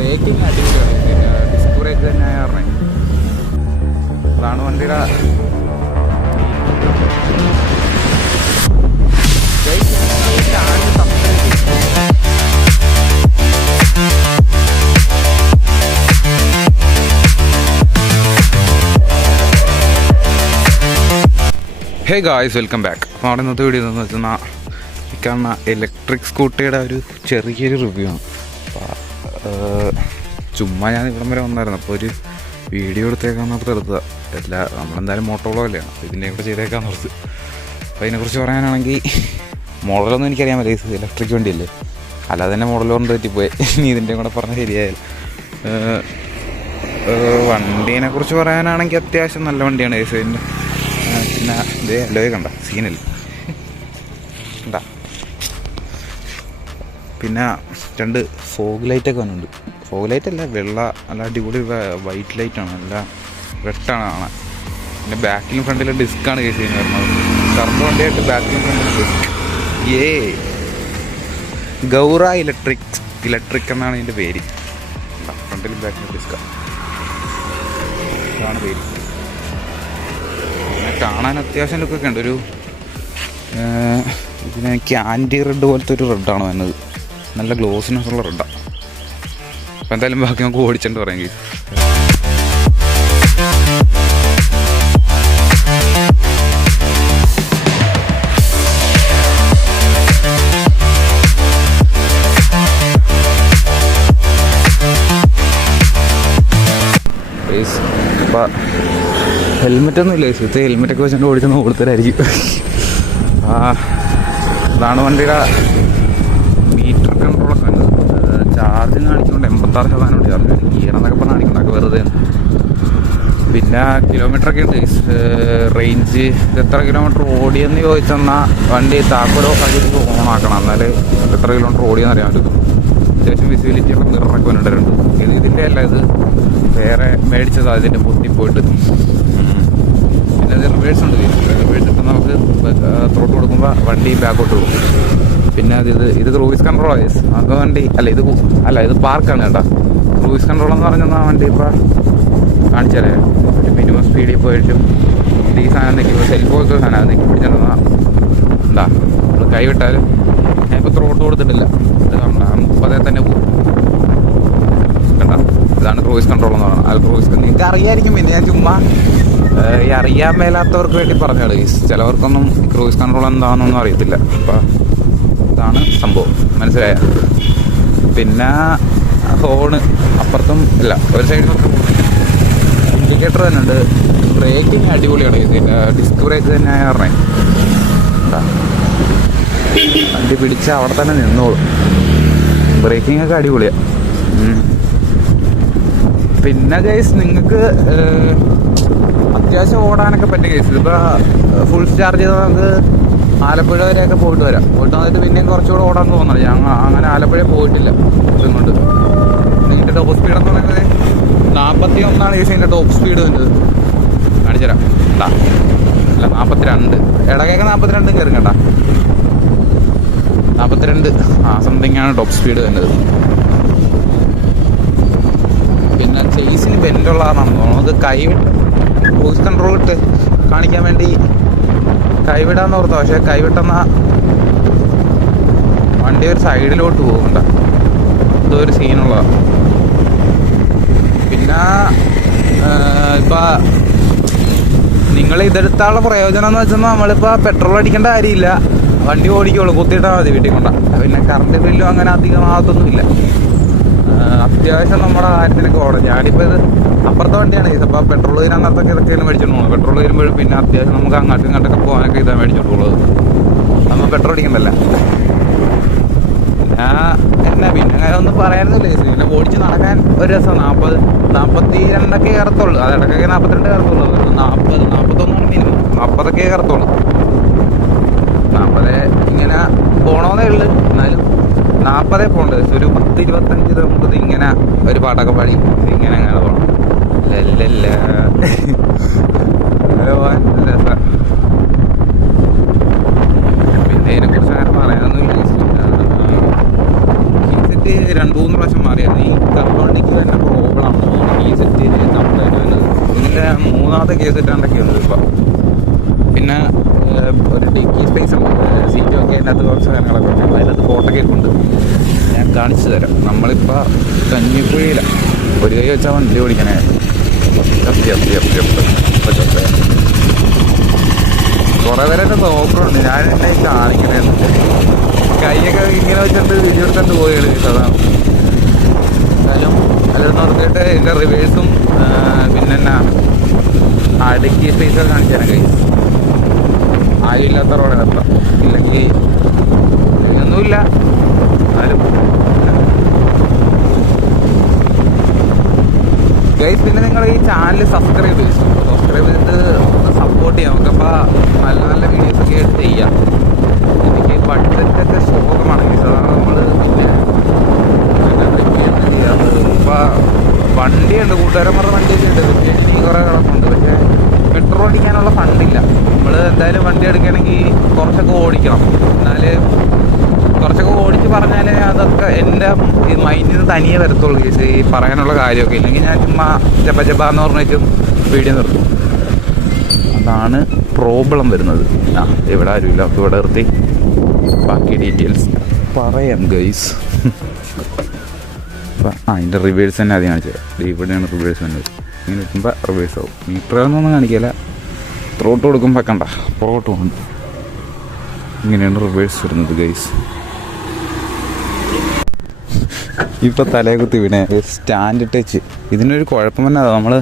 Braking അടിപൊളിയാണ്. പിന്നെ disc brake തന്നെ പറഞ്ഞത് അതാണ് വണ്ടിയുടെ. Hey guys, welcome back. അപ്പോൾ അവിടെ ഇന്നത്തെ വീഡിയോ എന്ന് വെച്ചാൽ ഈ കാണുന്ന ഇലക്ട്രിക് സ്കൂട്ടിയുടെ ഒരു ചെറിയൊരു റിവ്യൂ ആണ്. അപ്പോൾ ചുമ്മാ ഞാൻ ഇവിടം വരെ വന്നായിരുന്നു. അപ്പോൾ ഒരു വീഡിയോ എടുത്തേക്കാന്ന് ഓർത്ത് എടുത്തതാണ്. നമ്മളെന്തായാലും മോട്ടോളോ അല്ലേ, അപ്പോൾ ഇതിൻ്റെ കൂടെ ചെയ്തേക്കാന്ന് ഓർത്ത്. അപ്പോൾ അതിനെക്കുറിച്ച് പറയാനാണെങ്കിൽ മോഡലൊന്നും എനിക്കറിയാൻ പറ്റില്ല, ഇലക്ട്രിക് വണ്ടിയല്ലേ, അല്ലാതെ തന്നെ മോഡൽ കൊണ്ട് പറ്റിപ്പോയി. ഇനി ഇതിൻ്റെ കൂടെ പറഞ്ഞാൽ ശരിയായാലും. വണ്ടീനെക്കുറിച്ച് പറയാനാണെങ്കിൽ അത്യാവശ്യം നല്ല വണ്ടിയാണ് ഏസിൻ്റെ. പിന്നെ ഇതേ അല്ലേ കണ്ട സീനല്ല കണ്ട. പിന്നെ രണ്ട് ഫോഗ് ലൈറ്റൊക്കെ വന്നിട്ടുണ്ട്. ഫോഗ് ലൈറ്റ് അല്ല, വെള്ള നല്ല അടിപൊളി വൈറ്റ് ലൈറ്റാണ്, നല്ല വെട്ടാണ് കാണാൻ. പിന്നെ ബാക്കിലും ഫ്രണ്ടിലും ഡിസ്ക്കാണ് കേസ് ചെയ്യുന്നത് വരുന്നത്. കറുത്ത വണ്ടിയായിട്ട് ബാക്കിലും ഫ്രണ്ടിലും ഡിസ്ക്. ഗൗറ ഇലക്ട്രിക് എന്നാണ് ഇതിൻ്റെ പേര്. ഫ്രണ്ടിലും ബാക്കിലും ഡിസ്ക്കാണ്, ഇതാണ് പേര്. കാണാൻ അത്യാവശ്യം ലുക്കൊക്കെ ഉണ്ട്. ഒരു ഇതിന് ക്യാൻഡി റെഡ് പോലത്തെ ഒരു റെഡാണ് വരുന്നത്, നല്ല ഗ്ലോസിനെസ് ഉള്ള റെഡാണ്. അപ്പോൾ എന്തായാലും ബാക്കി നമുക്ക് ഓടിച്ചിട്ട് പറയാമെങ്കിൽ ഇപ്പം ഹെൽമെറ്റൊന്നും ഇല്ല. ഇത് ഹെൽമെറ്റൊക്കെ വെച്ചിട്ട് ഓടിച്ചൊന്ന് കൊടുത്തരായിരിക്കും. അതാണ് വണ്ടിയുടെ മീറ്റർ കൺട്രോളൊക്കെ ഉണ്ട്. ചാർജിങ് കാണിച്ചുകൊണ്ട് 86% ഉണ്ട് ചാർജ്. ഈണെന്നൊക്കെ പറഞ്ഞാൽ കാണിക്കണ്ടൊക്കെ വെറുതെ. പിന്നെ കിലോമീറ്ററൊക്കെ ഉണ്ട്, റേഞ്ച്. എത്ര കിലോമീറ്റർ ഓടിയെന്ന് ചോദിച്ചെന്നാൽ വണ്ടി താക്കോലോ സാഹചര്യം ഓണാക്കണം, എന്നാൽ എത്ര കിലോമീറ്റർ ഓടിയെന്ന് അറിയാൻ പറ്റും. അത്യാവശ്യം വിസിബിലിറ്റിയുള്ള മിററൊക്കെ വന്നിട്ടുണ്ട്. ഇതിൻ്റെ അല്ല, ഇത് വേറെ മേടിച്ചതാണ്, ഇതിൻ്റെ പൊട്ടിപ്പോയിട്ട്. പിന്നെ അത് റിവേഴ്സ് ഉണ്ട്. റിവേഴ്സ് ഇട്ട് നമുക്ക് ത്രോട്ട് കൊടുക്കുമ്പോൾ വണ്ടി ബാക്കോട്ട് പോകും. പിന്നെ ഇത് ക്രൂയിസ് കൺട്രോളാണ്. അത് വണ്ടി ഇത് പാർക്കാണ് കേട്ടോ. ക്രൂയിസ് കൺട്രോൾ എന്ന് പറഞ്ഞാൽ വണ്ടി ഇപ്പോൾ കാണിച്ചാലേ ഒരു മിനിമം സ്പീഡിൽ പോയിട്ടും ഈ സാധനം നിൽക്കുമ്പോൾ സെൽഫ് പോലത്തെ സാധനം നിൽക്കി പിടിച്ചിട്ടുണ്ടാ എന്താ നമ്മൾ കൈവിട്ടാലും ഞാൻ ഇപ്പോൾ ത്രോട്ട് കൊടുത്തിട്ടില്ല. ഇത് 30 തന്നെ പോകും കേട്ടോ. ഇതാണ് ക്രൂയിസ് കൺട്രോൾ എന്ന് പറയുന്നത്. അത് ക്രൂയിസ് നിങ്ങൾക്ക് അറിയാമായിരിക്കും. പിന്നെ ഞാൻ ചുമ്മാ ഈ അറിയാൻ മേലാത്തവർക്ക് വേണ്ടി പറഞ്ഞാൽ ചിലവർക്കൊന്നും ക്രൂയിസ് കൺട്രോൾ എന്താണെന്നൊന്നും അറിയത്തില്ല. അപ്പോൾ ഇതാണ് സംഭവം, മനസ്സിലായ. പിന്നെ ഹോണ് അപ്പുറത്തും ഇല്ല, ഒരു സൈഡിൽ ഇൻഡിക്കേറ്റർ തന്നെ ഉണ്ട്. ബ്രേക്കിങ് അടിപൊളിയാണ്. ഇതിൻ്റെ ഡിസ്ക് ബ്രേക്ക് തന്നെ പറഞ്ഞേ എന്താ, വണ്ടി പിടിച്ചാൽ അവിടെ തന്നെ നിന്നോളും. ബ്രേക്കിംഗ് ഒക്കെ അടിപൊളിയാണ്. പിന്നെ ഗൈസ് നിങ്ങൾക്ക് അത്യാവശ്യം ഓടാനൊക്കെ പറ്റിയ കേസ്. ഇതിപ്പോൾ ഫുൾ ചാർജ് ചെയ്താൽ നമുക്ക് ആലപ്പുഴ വരെയൊക്കെ പോയിട്ട് വന്നിട്ട് പിന്നെയും കുറച്ചുകൂടെ ഓടാൻ തോന്നുന്നില്ല. അങ്ങനെ ആലപ്പുഴ പോയിട്ടില്ല. ഇതുകൊണ്ട് ഇതിൻ്റെ ടോപ്പ് സ്പീഡ് എന്ന് പറയുന്നത് 41 കേസ്. ഇതിൻ്റെ ടോപ്പ് സ്പീഡ് വരുന്നത് കാണിച്ചുതരാം. അല്ല 42, ഇടകൊക്കെ 42 കയറും കേട്ടാ. 42 സംതിങ് ആണ് ടോപ്പ് സ്പീഡ് വരുന്നത്. പിന്നെ ചേസിന് ബെൻഡുള്ളതാണെന്ന് തോന്നുന്നു. നമുക്ക് ക്രൂസ് കൺട്രോൾ ഇട്ട് കാണിക്കാൻ വേണ്ടി കൈവിടാന്ന് ഓർത്താ, പക്ഷെ കൈവിട്ടെന്ന വണ്ടി ഒരു സൈഡിലോട്ട് പോകണ്ട. ഇതൊരു സീനുള്ളതാണ്. പിന്നെ ഇപ്പം നിങ്ങൾ ഇതെടുത്താനുള്ള പ്രയോജനം എന്ന് വെച്ചാൽ നമ്മളിപ്പോൾ പെട്രോൾ അടിക്കേണ്ട കാര്യമില്ല, വണ്ടി ഓടിക്കുള്ളൂ, കുത്തിയിട്ടാൽ മതി വീട്ടിൽ കൊണ്ട. പിന്നെ കറണ്ട് ബില്ലും അങ്ങനെ അധികമാകത്തൊന്നുമില്ല. അത്യാവശ്യം നമ്മുടെ കാര്യത്തിനൊക്കെ ഓടും. ഞാനിപ്പോൾ ഇത് അപ്പുറത്തെ വണ്ടിയാണ്. അപ്പോൾ പെട്രോൾ ഇതിനകത്തൊക്കെ ഇതൊക്കെയാണ് മേടിച്ചോണ്ട് പോകുന്നത്. പെട്രോൾ വരുമ്പോഴും പിന്നെ അത്യാവശ്യം നമുക്ക് അങ്ങോട്ടൊക്കെ പോകാനൊക്കെ ഇതാണ് മേടിച്ചോണ്ടുള്ളത്. നമ്മൾ പെട്രോൾ അടിക്കണ്ടല്ല. പിന്നെ അങ്ങനെ ഒന്നും പറയാനൊന്നുമില്ല. പിന്നെ ഓടിച്ച് നടക്കാൻ ഒരു രസം. 42 കയറത്തുള്ളൂ. അത് ഇടയ്ക്കൊക്കെ 42 കയറത്തുള്ളൂ. 41 മിനിമം, 40 കയറത്തുള്ളൂ. 40 ഇങ്ങനെ പോകണമെന്നേ ഉള്ളു. എന്നാലും 40 പോകേണ്ടത്. ഒരു 10-25 നമുക്ക് ഇങ്ങനെ ഒരു പാട്ടൊക്കെ പാടി ഇങ്ങനെ അങ്ങനെ പോകണം. ലല്ല രസം. പിന്നെ ഇതിനെക്കുറിച്ച് അങ്ങനെ പറയാനൊന്നുമില്ല. കംപ്ലൈൻറ്റ് 2-3 പ്രാവശ്യം മാറിയായിരുന്നു. ഈ തേർഡ് വണ്ടിക്ക് തന്നെ പ്രോബ്ലമാണ് ഈ സെറ്റ് കംപ്ലൈൻറ്റ് വരുന്നത്. ഇതിൻ്റെ 3ാമത്തെ കേസ് ഇട്ടാണ്ടൊക്കെയുണ്ട് ഇപ്പോൾ. പിന്നെ ഒരു ഡിക്കി സ്പേസ് ഉണ്ട്, സീറ്റൊക്കെ അതിനകത്ത് കുറച്ച് കാര്യങ്ങളൊക്കെ ഉണ്ട്. അതിനകത്ത് ഫോട്ടോയൊക്കെ ഉണ്ട്, ഞാൻ കാണിച്ചു തരാം. നമ്മളിപ്പോൾ കഞ്ഞിക്കുഴിയിലാണ്. ഒരു കൈ വെച്ചാൽ വണ്ടി ഓടിക്കാനായിട്ട് കുറേ പേരൊക്കെ നോക്കുന്നുണ്ട്. ഞാൻ എന്നെ കാണിക്കണേന്ന് കൈയൊക്കെ ഇങ്ങനെ വെച്ചിട്ട് വീഡിയോ എടുത്തുകൊണ്ട് പോയി അതാണ്. എന്തായാലും അല്ലെന്ന് നോക്കിയിട്ട് എൻ്റെ റിവേഴ്സും പിന്നെ എന്നാ അടുക്കി സ്പേസൊക്കെ കാണിച്ചു തരാൻ കഴിയും. ആരും ഇല്ലാത്ത റോഡ് നിർത്താം, ഇല്ലെങ്കിൽ ഒന്നുമില്ല. എന്നാലും ഗൈസ്, പിന്നെ നിങ്ങൾ ഈ ചാനൽ സബ്സ്ക്രൈബ് ചെയ്തിട്ട് ഒന്ന് സപ്പോർട്ട് ചെയ്യാം. നമുക്കപ്പോൾ നല്ല നല്ല വീഡിയോസൊക്കെ ആയിട്ട് ചെയ്യാം. എനിക്ക് ബഡ്ജറ്റൊക്കെ ശോകമാണ് ഗൈസ്, അതാണ് നമ്മൾ ഇപ്പോൾ വണ്ടിയുണ്ട്, കൂട്ടുകാരന്മാരുടെ വണ്ടിയൊക്കെ ഉണ്ട്. പക്ഷേ എനിക്ക് കുറേ കിടപ്പുണ്ട്. പക്ഷേ പെട്രോൾ അടിക്കാനുള്ള ഫണ്ടില്ല. നമ്മൾ എന്തായാലും വണ്ടി എടുക്കുകയാണെങ്കിൽ കുറച്ചൊക്കെ ഓടിക്കണം. എന്നാൽ കുറച്ചൊക്കെ ഓടിച്ച് പറഞ്ഞാൽ അതൊക്കെ എൻ്റെ മൈൻഡിൽ നിന്ന് തനിയെ വരത്തുള്ളൂ കേസ്, ഈ പറയാനുള്ള കാര്യമൊക്കെ. ഇല്ലെങ്കിൽ ഞാൻ ചുമ്മാ ജപ്പാന്ന് പറഞ്ഞിട്ടും വീഡിയോ നിർത്തും. അതാണ് പ്രോബ്ലം വരുന്നത്. ഇവിടെ ആരുമില്ല, അപ്പോൾ ഇവിടെ നിർത്തി ബാക്കി ഡീറ്റെയിൽസ് പറയാം ഗൈസ്. അപ്പം അതിൻ്റെ റിവേഴ്സ് തന്നെ ആദ്യം കാണിച്ചത്. ഇവിടെയാണ് റിവേഴ്സ് വന്നത്. ഇങ്ങനെ വെക്കുമ്പോൾ റിവേഴ്സ് ആവും. മീറ്ററൊന്നും കാണിക്കില്ല. ത്രോട്ട് കൊടുക്കുമ്പോൾ കണ്ട പുറകോട്ട് പോകുന്നു. ഇങ്ങനെയാണ് റിവേഴ്സ് വരുന്നത് ഗൈസ്. ഇപ്പോൾ തലയെ കുത്തി വീണേ സ്റ്റാൻഡ് ടച്ച്. ഇതിനൊരു കുഴപ്പം തന്നെ നമ്മൾ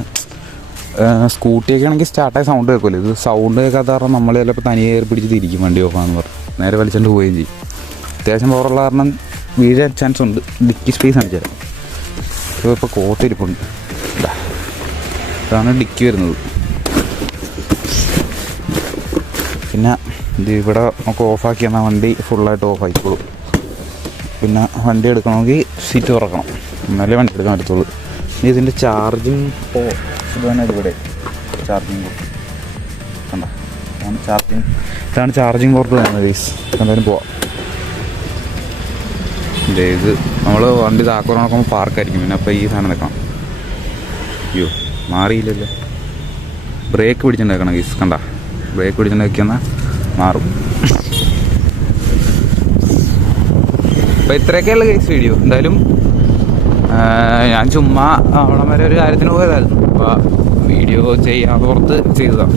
സ്കൂട്ടിയൊക്കെ ആണെങ്കിൽ സ്റ്റാർട്ടായി സൗണ്ട് കേൾക്കുമല്ലോ. ഇത് സൗണ്ട് കേൾക്കാത്ത കാരണം നമ്മൾ ചിലപ്പോൾ തനിയെ കയറി പിടിച്ച് തിരിക്കും വണ്ടി ഓഫാന്ന് പറഞ്ഞു. നേരെ വലിച്ചുകൊണ്ട് പോവുകയും ചെയ്യും. അത്യാവശ്യം പവറുള്ള കാരണം വീഴാൻ ചാൻസ് ഉണ്ട്. ഡിക്കി സ്പേസ് കാണിച്ചു തരാം. ഇപ്പോൾ കോട്ടിരിപ്പുണ്ട്. ഇതാണ് ഡിക്കി വരുന്നത്. പിന്നെ ഇത് ഇവിടെ നമുക്ക് ഓഫാക്കി എന്നാൽ വണ്ടി ഫുള്ളായിട്ട് ഓഫായിക്കോളും. പിന്നെ വണ്ടി എടുക്കണമെങ്കിൽ സീറ്റ് തുറക്കണം, എന്നാലേ വണ്ടി എടുക്കാൻ പറ്റത്തുള്ളൂ. ഇനി ഇതിൻ്റെ ചാർജിങ് ഇതാണ്. ഇവിടെ ചാർജിങ് കണ്ട, ഇതാണ് ചാർജിങ് പോർട്ട് വരുന്നത് ഗൈസ്. എന്തായാലും പോവാം. ഇത് നമ്മൾ വണ്ടി താക്കോൽ നോക്കുമ്പോൾ പാർക്കായിരിക്കും. പിന്നെ അപ്പോൾ ഈ സാധനം നിൽക്കണം. അയ്യോ മാറിയില്ലല്ലോ. ബ്രേക്ക് പിടിച്ചിട്ടുണ്ടാക്കണം ഗൈസ്. കണ്ട, ബ്രേക്ക് പിടിച്ചിട്ടുണ്ടാക്കിയെന്നാൽ മാറും. അപ്പോൾ ഇത്രയൊക്കെയുള്ള കേസ് വീഡിയോ. എന്തായാലും ഞാൻ ചുമ്മാ അവിടെ വരെ ഒരു കാര്യത്തിന് പോയതായിരുന്നു. അപ്പോൾ വീഡിയോ ചെയ്യാതെ പുറത്ത് ചെയ്തതാണ്.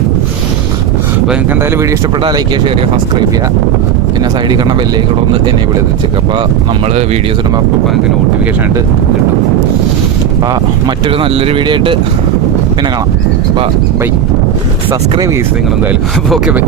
അപ്പോൾ നിങ്ങൾക്ക് എന്തായാലും വീഡിയോ ഇഷ്ടപ്പെട്ടാൽ ലൈക്ക് ചെയ്യുക, ഷെയർ ചെയ്യുക, സബ്സ്ക്രൈബ് ചെയ്യുക. പിന്നെ സൈഡിൽ കാണുന്ന ബെല്ലേക്ക് കൂടെ ഒന്ന് എനേബിൾ ചെയ്ത് വെച്ചേക്കുക. അപ്പോൾ നമ്മൾ വീഡിയോസ് ഇടുമ്പോൾ അപ്പോൾ നിങ്ങൾക്ക് നോട്ടിഫിക്കേഷൻ ആയിട്ട് കിട്ടും. അപ്പോൾ മറ്റൊരു നല്ലൊരു വീഡിയോ ആയിട്ട് പിന്നെ കാണാം. അപ്പോൾ ബൈ. സബ്സ്ക്രൈബ് ചെയ്ത് നിങ്ങളെന്തായാലും. Okay bye.